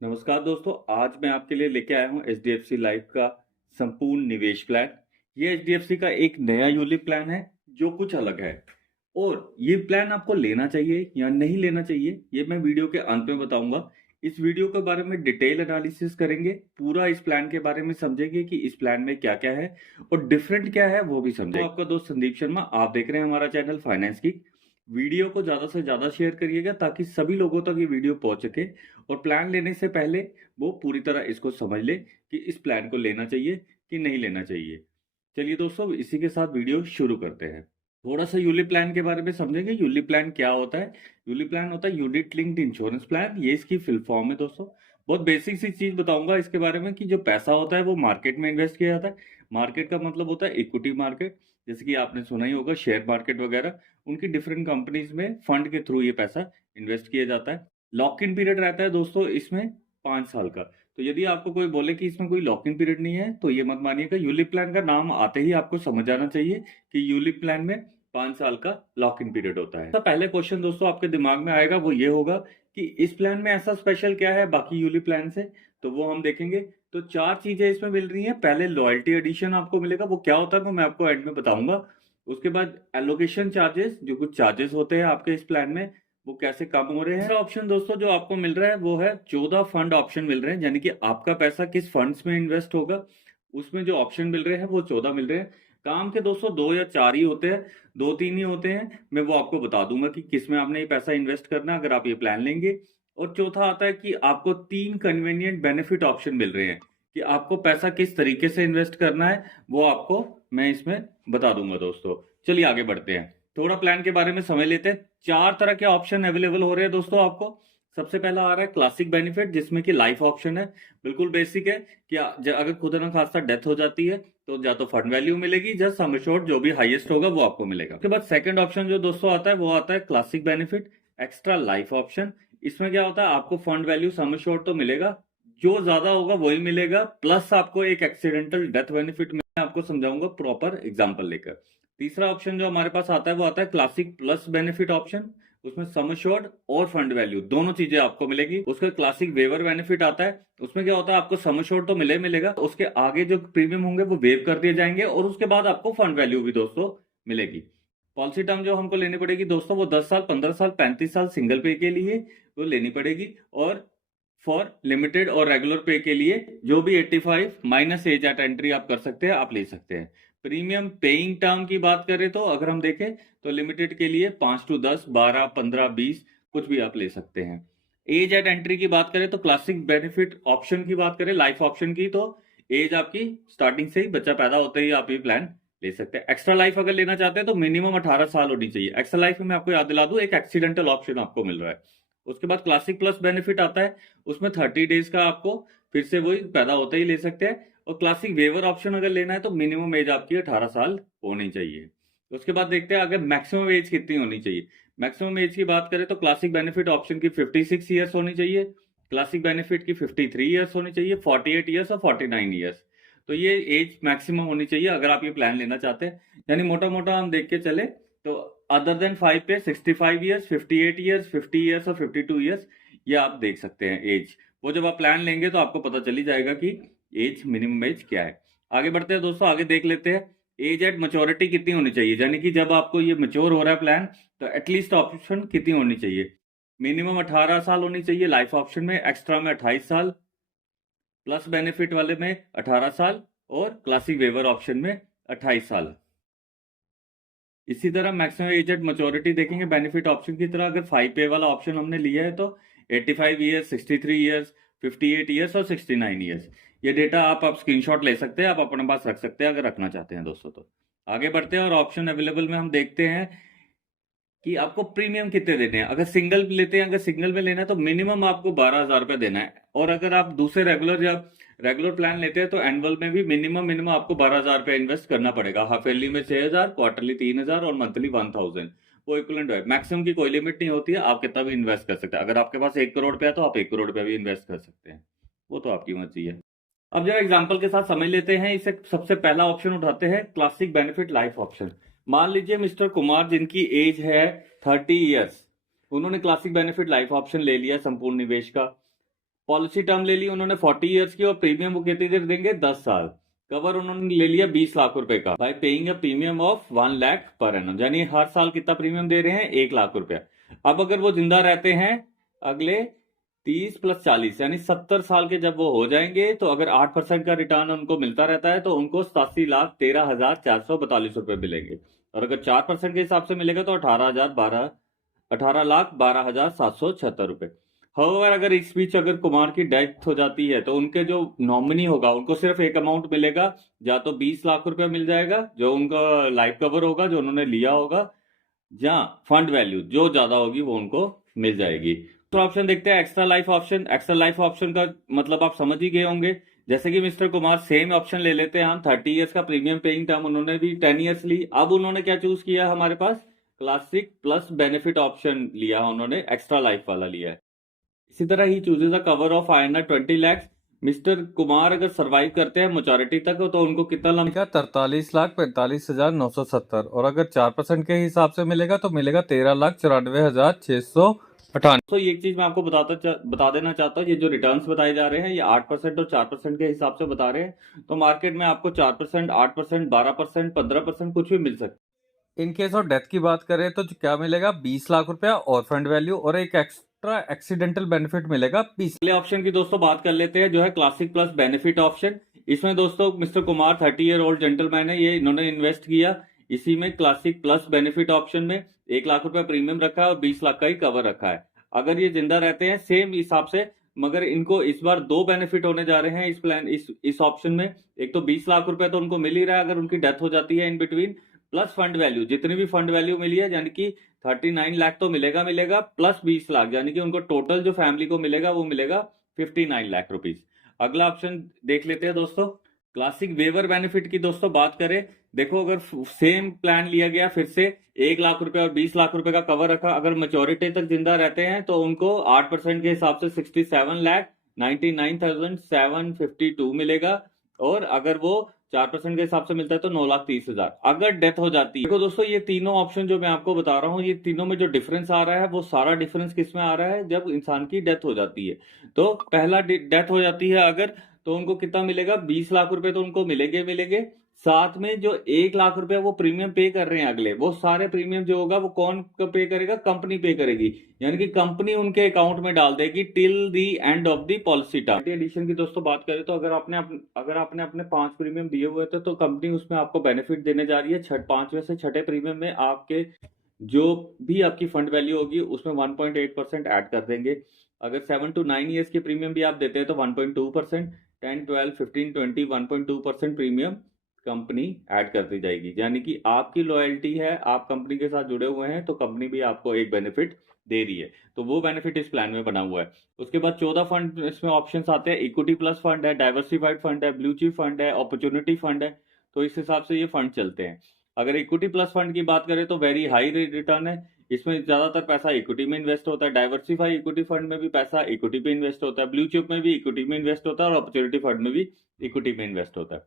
नमस्कार दोस्तों, आज मैं आपके लिए लेके आया हूँ एचडीएफसी लाइफ का संपूर्ण निवेश प्लान। ये एचडीएफसी का एक नया यूलिप प्लान है जो कुछ अलग है और ये प्लान आपको लेना चाहिए या नहीं लेना चाहिए ये मैं वीडियो के अंत में बताऊंगा। इस वीडियो के बारे में डिटेल एनालिसिस करेंगे, पूरा इस प्लान के बारे में समझेंगे कि इस प्लान में क्या क्या है और डिफरेंट क्या है वो भी समझेंगे। तो आपका दोस्त संदीप शर्मा, आप देख रहे हैं हमारा चैनल फाइनेंस की। वीडियो को ज्यादा से ज्यादा शेयर करिएगा ताकि सभी लोगों तक ये वीडियो पहुंच सके और प्लान लेने से पहले वो पूरी तरह इसको समझ ले कि इस प्लान को लेना चाहिए कि नहीं लेना चाहिए। चलिए दोस्तों, इसी के साथ वीडियो शुरू करते हैं। थोड़ा सा यूलिप प्लान के बारे में समझेंगे। यूलिप प्लान क्या होता है? यूलिप प्लान होता है यूनिट लिंक्ड इंश्योरेंस प्लान। ये इसकी फुल फॉर्म है दोस्तों। बहुत बेसिक सी चीज बताऊंगा इसके बारे में कि जो पैसा होता है वो मार्केट में इन्वेस्ट किया जाता है। मार्केट का मतलब होता है इक्विटी मार्केट, जैसे कि आपने सुना ही होगा शेयर मार्केट वगैरह। उनकी डिफरेंट कंपनीज में फंड के थ्रू ये पैसा इन्वेस्ट किया जाता है। लॉक इन पीरियड रहता है दोस्तों इसमें 5 साल का। तो यदि आपको कोई बोले कि इसमें कोई लॉक इन पीरियड नहीं है तो ये मत मानिएगा। यूलिप प्लान का नाम आते ही आपको समझ आना चाहिए कि यूलिप प्लान में 5 साल का लॉक इन पीरियड होता है। तो पहले क्वेश्चन दोस्तों आपके दिमाग में आएगा वो ये होगा कि इस प्लान में ऐसा स्पेशल क्या है बाकी यूलिप प्लान से, तो वो हम देखेंगे। तो 4 चीजें इसमें मिल रही हैं। पहले लॉयल्टी एडिशन आपको मिलेगा, वो क्या होता है वो मैं आपको एंड में बताऊंगा। उसके बाद एलोकेशन चार्जेस, जो कुछ चार्जेस होते हैं आपके इस प्लान में वो कैसे कम हो रहे हैं। दूसरा ऑप्शन दोस्तों जो आपको मिल रहा है वो है 14 फंड ऑप्शन मिल रहे हैं, यानी कि आपका पैसा किस फंड्स में इन्वेस्ट होगा उसमें जो ऑप्शन मिल रहे हैं वो 14 मिल रहे हैं। काम के दोस्तों 2 या 4 ही होते हैं, 2-3 ही होते हैं। मैं वो आपको बता दूंगा कि किस में आपने ये पैसा इन्वेस्ट करना है अगर आप ये प्लान लेंगे। और चौथा आता है कि आपको 3 कन्वीनियंट बेनिफिट ऑप्शन मिल रहे हैं कि आपको पैसा किस तरीके से इन्वेस्ट करना है, वो आपको मैं इसमें बता दूंगा दोस्तों। चलिए आगे बढ़ते हैं, थोड़ा प्लान के बारे में समझ लेते हैं। 4 तरह के ऑप्शन अवेलेबल हो रहे हैं दोस्तों आपको। सबसे पहला आ रहा है क्लासिक बेनिफिट, जिसमें कि लाइफ ऑप्शन है। बिल्कुल बेसिक है कि अगर खुदा ना खास्ता डेथ हो जाती है तो या तो फंड वैल्यू मिलेगी या सम एश्योर्ड जो भी हाईएस्ट होगा वो आपको मिलेगा। उसके बाद सेकंड ऑप्शन जो दोस्तों आता है वो आता है classic benefit extra life option. इसमें क्या होता है, आपको फंड वैल्यू सम एश्योर्ड तो मिलेगा, जो ज्यादा होगा वही मिलेगा, प्लस आपको एक एक्सीडेंटल डेथ बेनिफिट मैं आपको समझाऊंगा प्रॉपर एग्जाम्पल लेकर। तीसरा ऑप्शन जो हमारे पास आता है वो आता है क्लासिक प्लस बेनिफिट ऑप्शन। उसमें सम एश्योर्ड और फंड वैल्यू दोनों चीजें आपको मिलेगी। उसका क्लासिक वेवर बेनिफिट आता है। उसमें क्या होता है, आपको सम एश्योर्ड तो मिलेगा, उसके आगे जो प्रीमियम होंगे वो वेव कर दिए जाएंगे और उसके बाद आपको फंड वैल्यू भी दोस्तों मिलेगी। पॉलिसी टर्म जो हमको लेनी पड़ेगी दोस्तों वो 10 साल, 15 साल, 35 साल सिंगल पे के लिए वो लेनी पड़ेगी। और फॉर लिमिटेड और रेगुलर पे के लिए जो भी 85 माइनस एज एट एंट्री आप कर सकते हैं, आप ले सकते हैं। प्रीमियम पेइंग टर्म की बात करें तो अगर हम देखें तो लिमिटेड के लिए 5 to 10, 12, 15, 20 कुछ भी आप ले सकते हैं। एज एट एंट्री की बात करें तो क्लासिक बेनिफिट ऑप्शन की बात करें, लाइफ ऑप्शन की, तो एज आपकी स्टार्टिंग से ही, बच्चा पैदा होते ही आप ये प्लान ले सकते हैं। एक्स्ट्रा लाइफ अगर लेना चाहते हैं तो मिनिमम 18 साल होनी चाहिए। एक्स्ट्रा लाइफ में मैं आपको याद दिला दूं एक एक्सीडेंटल ऑप्शन आपको मिल रहा है। उसके बाद क्लासिक प्लस बेनिफिट आता है, उसमें 30 डेज का आपको फिर से वही पैदा होते ही ले सकते हैं। और क्लासिक वेवर ऑप्शन अगर लेना है तो मिनिमम एज आपकी 18 साल होनी चाहिए। उसके बाद देखते हैं अगर मैक्सिमम एज कितनी होनी चाहिए। मैक्सिमम एज की बात करें तो क्लासिक बेनिफिट ऑप्शन की 56 ईयर्स होनी चाहिए, क्लासिक बेनिफिट की 53 ईयर्स होनी चाहिए, 48 ईयर्स और 49 ईयर्स। तो ये एज मैक्सिमम होनी चाहिए अगर आप ये प्लान लेना चाहते हैं। यानी मोटा मोटा हम देख के चले तो अदर देन 5 पे 65 ईयर्स, 58 ईयर्स, 50 ईयर्स और 52 ईयर्स ये आप देख सकते हैं एज। वो जब आप प्लान लेंगे तो आपको पता चली जाएगा कि एज, मिनिमम एज क्या है। आगे बढ़ते हैं दोस्तों, आगे देख लेते हैं एज एट मैच्योरिटी कितनी होनी चाहिए, यानी कि जब आपको ये मैच्योर हो रहा है प्लान तो एटलीस्ट ऑप्शन कितनी होनी चाहिए। मिनिमम 18 साल होनी चाहिए लाइफ ऑप्शन में, एक्स्ट्रा में 28 साल, प्लस बेनिफिट वाले में 18 साल और क्लासिक वेवर ऑप्शन में 28 साल। इसी तरह मैक्सिमम एज एट मैच्योरिटी देखेंगे बेनिफिट ऑप्शन की तरह, अगर 5 पे वाला ऑप्शन हमने लिया है तो 85 ईयर्स, 63 ईयर्स, 58 ईयर्स और 69 ईयर्स। ये डेटा आप स्क्रीनशॉट ले सकते हैं, आप अपने पास रख सकते हैं अगर रखना चाहते हैं दोस्तों। तो आगे बढ़ते हैं और ऑप्शन अवेलेबल में हम देखते हैं कि आपको प्रीमियम कितने देने हैं। अगर सिंगल लेते हैं, अगर सिंगल में लेना है तो मिनिमम आपको 12,000 रुपये देना है। और अगर आप दूसरे रेगुलर प्लान लेते हैं तो एनुअल में भी मिनिमम आपको 12,000 रुपये इन्वेस्ट करना पड़ेगा। हाफ ईयरली में 6,000, क्वार्टरली 3,000 और मंथली 1,000। वो इक्वलेंट है। मैक्सिमम की कोई लिमिट नहीं होती है, आप कितना भी इन्वेस्ट कर सकते हैं। अगर आपके पास 1 करोड़ रुपया है तो आप 1 करोड़ रुपया भी इन्वेस्ट कर सकते हैं, वो तो आपकी मर्जी है। अब जरा एग्जाम्पल के साथ समझ लेते हैं इसे। सबसे पहला ऑप्शन उठाते हैं क्लासिक बेनिफिट लाइफ ऑप्शन। मान लीजिए मिस्टर कुमार जिनकी एज है 30 ईयर्स, उन्होंने क्लासिक बेनिफिट लाइफ ऑप्शन ले लिया संपूर्ण निवेश का पॉलिसी टर्म ले ली उन्होंने 40 ईयर्स की और प्रीमियम वो कितनी देर देंगे 10 साल। कवर उन्होंने ले लिया 20 लाख रुपए का bye paying a premium of 1 lakh per annum, यानी हर साल कितना प्रीमियम दे रहे हैं 1 लाख रुपया। अब अगर वो जिंदा रहते हैं अगले 30 + 40 यानी 70 साल के जब वो हो जाएंगे, तो अगर 8% का रिटर्न उनको मिलता रहता है तो उनको 87,13,442 रुपए मिलेंगे। और अगर 4% के हिसाब से मिलेगा तो 18,12,776 रुपए। However, अगर इस बीच अगर कुमार की डेथ हो जाती है तो उनके जो नॉमिनी होगा उनको सिर्फ एक अमाउंट मिलेगा, या तो 20 लाख रुपया मिल जाएगा जो उनका लाइफ कवर होगा जो उन्होंने लिया होगा, या फंड वैल्यू जो ज्यादा होगी वो उनको मिल जाएगी। तो ऑप्शन देखते हैं extra life option. Extra life option का मतलब आप समझ ही गए होंगे। जैसे कि मिस्टर कुमार सेम ऑप्शन ले लेते हैं हम, 30 ईयर्स का प्रीमियम पेइंग टर्म उन्होंने भी 10 ईयर्स ली। अब उन्होंने क्या चूज किया हमारे पास, क्लासिक प्लस बेनिफिट ऑप्शन लिया, उन्होंने एक्स्ट्रा लाइफ वाला लिया है। इसी तरह ही chooses a cover of INR 20 lakhs। Mr Kumar अगर सरवाइव करते हैं मैच्योरिटी तक तो उनको कितना मिलेगा 43,45,970, और अगर 4% के हिसाब से मिलेगा तो मिलेगा 13,94,658। तो एक चीज मैं आपको बता देना चाहता हूँ, ये जो रिटर्न्स बताए जा रहे हैं ये 8% और 4% के हिसाब से बता रहे हैं। तो मार्केट में आपको 4%, 8%, 12%, 15% कुछ भी मिल सकता है। इन केस ऑफ डेथ की बात करें तो क्या मिलेगा 20 लाख रुपया और फंड वैल्यू, और एक एक्स्ट्रा एक्सीडेंटल बेनिफिट मिलेगा 20। पहले ऑप्शन की दोस्तों बात कर लेते हैं जो है क्लासिक प्लस बेनिफिट ऑप्शन। इसमें दोस्तों mister Kumar 30 year old gentleman है, ये इन्होंने इन्वेस्ट किया इसी में क्लासिक प्लस बेनिफिट ऑप्शन में। 1 लाख रुपया प्रीमियम रखा है और 20 लाख का ही कवर रखा है। अगर ये जिंदा रहते हैं सेम हिसाब से, मगर इनको इस बार 2 बेनिफिट होने जा रहे हैं इस प्लान इस ऑप्शन में। एक तो 20 लाख रुपया तो उनको मिल ही रहा है अगर उनकी डेथ हो जाती है in between, plus fund value जितनी भी फंड वैल्यू मिली है, यानी कि 39 लाख तो मिलेगा प्लस 20 लाख, यानी कि उनको टोटल जो फैमिली को मिलेगा वो मिलेगा 59 लाख रुपीज। अगला ऑप्शन देख लेते हैं दोस्तों, क्लासिक वेवर बेनिफिट की दोस्तों बात करें। देखो अगर सेम प्लान लिया गया फिर से 1 लाख रुपए और 20 लाख रुपए का कवर रखा, अगर मेच्योरिटी तक जिंदा रहते हैं तो उनको 8% के हिसाब से 67,99,752 मिलेगा, और अगर वो 4% के हिसाब से मिलता है तो 9,30,000 अगर डेथ हो जाती है। देखो दोस्तों ये तीनों ऑप्शन जो मैं आपको बता रहा हूँ, ये तीनों में जो डिफरेंस आ रहा है वो सारा डिफरेंस किस में आ रहा है, जब इंसान की डेथ हो जाती है। तो पहला डेथ हो जाती है अगर, तो उनको कितना मिलेगा 20 लाख रुपए तो उनको मिलेंगे। साथ में जो 1 लाख रुपए वो प्रीमियम पे कर रहे हैं अगले, वो सारे प्रीमियम जो होगा वो कौन पे करेगा, कंपनी पे करेगी, यानी कि कंपनी उनके अकाउंट में डाल देगी till the end of the policy term. Addition की दोस्तों बात करें तो अगर आपने अपने 5 प्रीमियम दिए हुए थे तो कंपनी उसमें आपको बेनिफिट देने जा रही है 5वें से 6ठे प्रीमियम में आपके जो भी आपकी फंड वैल्यू होगी उसमें 1.8% ऐड कर देंगे। अगर 7 to 9 ईयर्स की प्रीमियम भी आप देते हैं तो 1.2%, 10, 12, 15, 20 1.2% प्रीमियम कंपनी ऐड करती जाएगी, यानी कि आपकी लॉयल्टी है, आप कंपनी के साथ जुड़े हुए हैं तो कंपनी भी आपको एक बेनिफिट दे रही है। तो वो बेनिफिट इस प्लान में बना हुआ है। उसके बाद 14 फंड इसमें ऑप्शंस आते हैं, इक्विटी प्लस फंड है, डाइवर्सिफाइड फंड है, ब्लू चिप फंड है, अपॉर्चुनिटी फंड है। तो इस हिसाब से ये फंड चलते हैं। अगर इक्विटी प्लस फंड की बात करें तो वेरी हाई रिटर्न है, इसमें ज्यादातर पैसा इक्विटी में इन्वेस्ट होता है। डाइवर्सिफाई इक्विटी फंड में भी पैसा इक्विटी पे इन्वेस्ट होता है, ब्लू चिप में भी इक्विटी में इन्वेस्ट होता है, और अपॉर्चुनिटी फंड में भी इक्विटी में इन्वेस्ट होता है।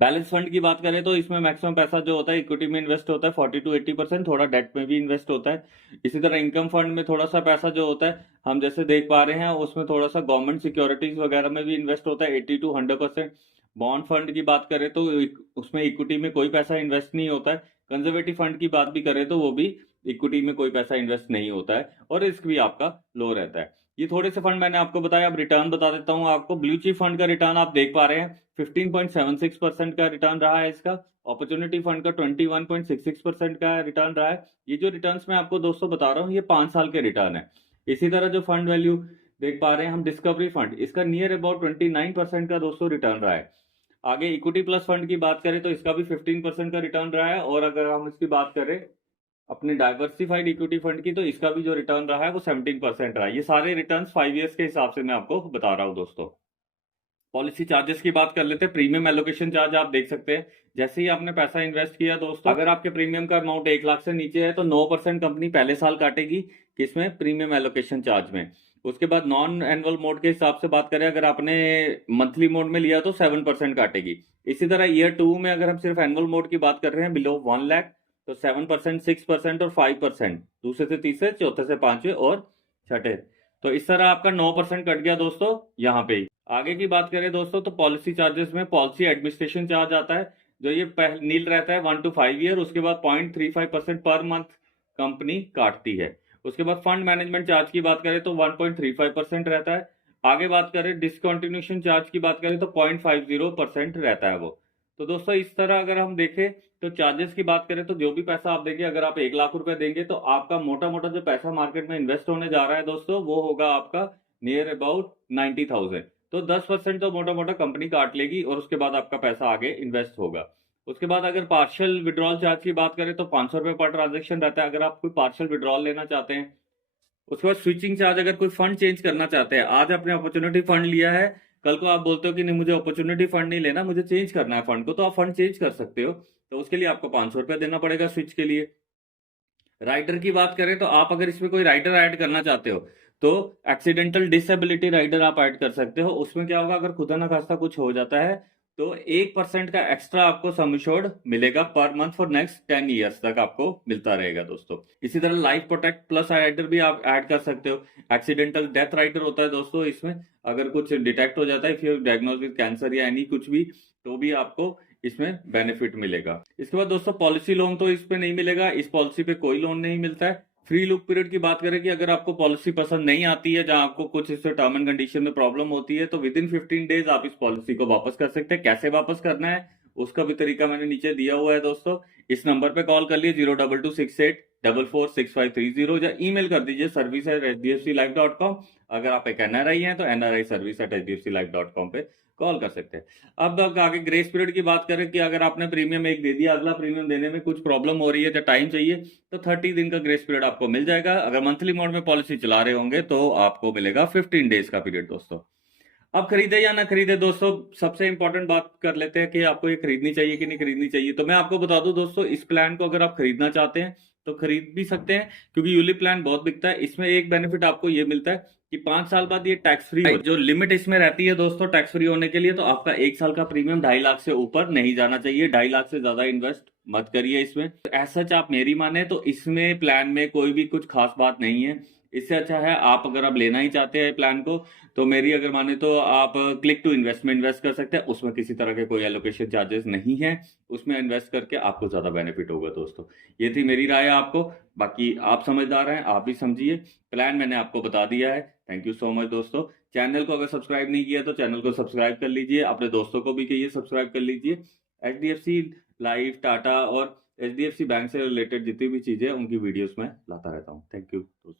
बैलेंस फंड की बात करें तो इसमें मैक्सिमम पैसा जो होता है इक्विटी में इन्वेस्ट होता है 40 to 80%, थोड़ा डेट में भी इन्वेस्ट होता है। इसी तरह इनकम फंड में थोड़ा सा पैसा जो होता है हम जैसे देख पा रहे हैं उसमें थोड़ा सा गवर्नमेंट सिक्योरिटीज वगैरह में भी इन्वेस्ट होता है 80 to 100%। बॉन्ड फंड की बात करें तो उसमें इक्विटी में कोई पैसा इन्वेस्ट नहीं होता है। कंजर्वेटिव फंड की बात भी करें तो वो भी इक्विटी में कोई पैसा इन्वेस्ट नहीं होता है, और रिस्क भी आपका लो रहता है। ये थोड़े से फंड मैंने आपको बताया, अब रिटर्न बता देता हूं आपको। ब्लू चिप फंड का रिटर्न आप देख पा रहे हैं 15.76% का रिटर्न रहा है इसका। अपॉर्चुनिटी फंड का 21.66% का रिटर्न रहा है। ये जो रिटर्न मैं आपको दोस्तों बता रहा हूँ ये 5 साल के रिटर्न है। इसी तरह जो फंड वैल्यू देख पा रहे हैं हम डिस्कवरी फंड, इसका नियर अबाउट 29% का दोस्तों रिटर्न रहा है। आगे इक्विटी प्लस फंड की बात करें तो इसका भी 15% का रिटर्न रहा है, और अगर हम इसकी बात करें अपने डाइवर्सिफाइड इक्विटी फंड की तो इसका भी जो रिटर्न रहा है वो 17% रहा है। ये सारे रिटर्न्स 5 ईयर्स के हिसाब से मैं आपको बता रहा हूं दोस्तों। पॉलिसी चार्जेस की बात कर लेते हैं। प्रीमियम एलोकेशन चार्ज आप देख सकते हैं, जैसे ही आपने पैसा इन्वेस्ट किया दोस्तों, अगर आपके प्रीमियम का अमाउंट 1 लाख से नीचे है तो 9% कंपनी पहले साल काटेगी, किसमें, प्रीमियम एलोकेशन चार्ज में। उसके बाद नॉन एनुअल मोड के हिसाब से बात करें, अगर आपने मंथली मोड में लिया तो 7% काटेगी। इसी तरह ईयर 2 में अगर हम सिर्फ एनुअल मोड की बात कर रहे हैं बिलो 1 लाख तो 7%, 6% और 5%, दूसरे से तीसरे, चौथे से पांचवे और छठे। तो इस तरह आपका 9% कट गया दोस्तों यहाँ पे ही। आगे की बात करें दोस्तों तो पॉलिसी चार्जेस में पॉलिसी एडमिनिस्ट्रेशन चार्ज आता है, जो ये नील रहता है 1 to 5 ईयर, उसके बाद 0.35% पर मंथ कंपनी काटती है। उसके बाद फंड मैनेजमेंट चार्ज की बात करें तो 1.35% रहता है। आगे बात करें डिसकंटिन्यूएशन चार्ज की बात करें तो 0.50% रहता है वो। तो दोस्तों इस तरह अगर हम देखें तो चार्जेस की बात करें तो जो भी पैसा आप देंगे, अगर आप 1 लाख रुपए देंगे तो आपका मोटा मोटा जो पैसा मार्केट में इन्वेस्ट होने जा रहा है दोस्तों वो होगा आपका नियर अबाउट 90,000। तो 10% तो मोटा मोटा कंपनी काट लेगी और उसके बाद आपका पैसा आगे इन्वेस्ट होगा। उसके बाद अगर पार्शियल विड्रॉल चार्ज की बात करें तो 500 रुपये पर ट्रांजेक्शन रहता है अगर आप कोई पार्शियल विड्रॉल लेना चाहते हैं। उसके बाद स्विचिंग चार्ज, अगर कोई फंड चेंज करना चाहते हैं, आज आपने अपॉर्चुनिटी फंड लिया है, कल को आप बोलते हो कि नहीं मुझे अपॉर्चुनिटी फंड नहीं लेना, मुझे चेंज करना है फंड को, तो आप फंड चेंज कर सकते हो। तो उसके लिए आपको 500 रुपया देना पड़ेगा स्विच के लिए। राइडर की बात करें तो आप अगर इसमें कोई राइडर ऐड करना चाहते हो तो एक्सीडेंटल डिसेबिलिटी राइडर आप ऐड कर सकते हो। उसमें क्या होगा, अगर खुदा ना खास्ता कुछ हो जाता है तो 1% का एक्स्ट्रा आपको सम एश्योर्ड मिलेगा per month for next 10 years तक आपको मिलता रहेगा दोस्तों। इसी तरह लाइफ प्रोटेक्ट प्लस राइडर भी आप ऐड कर सकते हो। एक्सीडेंटल डेथ राइडर होता है दोस्तों, इसमें अगर कुछ डिटेक्ट हो जाता है फिर डायग्नोज विद कैंसर या एनी कुछ भी, तो भी आपको इसमें बेनिफिट मिलेगा। इसके बाद दोस्तों पॉलिसी लोन तो इस पे नहीं मिलेगा, इस पॉलिसी पे कोई लोन नहीं मिलता है। फ्री लुक पीरियड की बात करें कि अगर आपको पॉलिसी पसंद नहीं आती है, जहां आपको कुछ इससे टर्म एंड कंडीशन में प्रॉब्लम होती है, तो विद इन 15 डेज आप इस पॉलिसी को वापस कर सकते हैं। कैसे वापस करना है उसका भी तरीका मैंने नीचे दिया हुआ है दोस्तों। इस नंबर पे कॉल कर लिए 02268446530 या ईमेल कर दीजिए service@hdfclife.com। अगर आप एक NRI हैं तो nriservice@hdfclife.com पे कॉल कर सकते हैं। अब आगे ग्रेस पीरियड की बात करें कि अगर आपने प्रीमियम एक दे दिया, अगला प्रीमियम देने में कुछ प्रॉब्लम हो रही है या टाइम चाहिए, तो 30 दिन का ग्रेस पीरियड आपको मिल जाएगा। अगर मंथली मोड में पॉलिसी चला रहे होंगे तो आपको मिलेगा 15 डेज का पीरियड दोस्तों। अब खरीदे या ना खरीदे दोस्तों, सबसे इंपॉर्टेंट बात कर लेते हैं कि आपको ये खरीदनी चाहिए कि नहीं खरीदनी चाहिए। तो मैं आपको बता दूं दोस्तों, इस प्लान को अगर आप खरीदना चाहते हैं तो खरीद भी सकते हैं, क्योंकि यूलिप प्लान बहुत बिकता है। इसमें एक बेनिफिट आपको ये मिलता है कि 5 साल बाद ये टैक्स फ्री, जो लिमिट इसमें रहती है दोस्तों टैक्स फ्री होने के लिए, तो आपका 1 साल का प्रीमियम 2.5 लाख से ऊपर नहीं जाना चाहिए। 2.5 लाख से ज्यादा इन्वेस्ट मत करिए इसमें। एज सच आप मेरी माने तो इसमें प्लान में कोई भी कुछ खास बात नहीं है। इससे अच्छा है आप अगर आप लेना ही चाहते हैं प्लान को, तो मेरी अगर माने तो आप क्लिक टू इन्वेस्ट में इन्वेस्ट कर सकते हैं। उसमें किसी तरह के कोई एलोकेशन चार्जेस नहीं है, उसमें इन्वेस्ट करके आपको ज्यादा बेनिफिट होगा दोस्तों। ये थी मेरी राय आपको, बाकी आप समझदार हैं, आप भी समझिए। प्लान मैंने आपको बता दिया है। थैंक यू सो मच दोस्तों। चैनल को अगर सब्सक्राइब नहीं किया तो चैनल को सब्सक्राइब कर लीजिए, अपने दोस्तों को भी कहिए सब्सक्राइब कर लीजिए। HDFC लाइफ, टाटा और HDFC बैंक से रिलेटेड जितनी भी चीजें उनकी वीडियोस में लाता रहता हूँ। थैंक यू दोस्तों।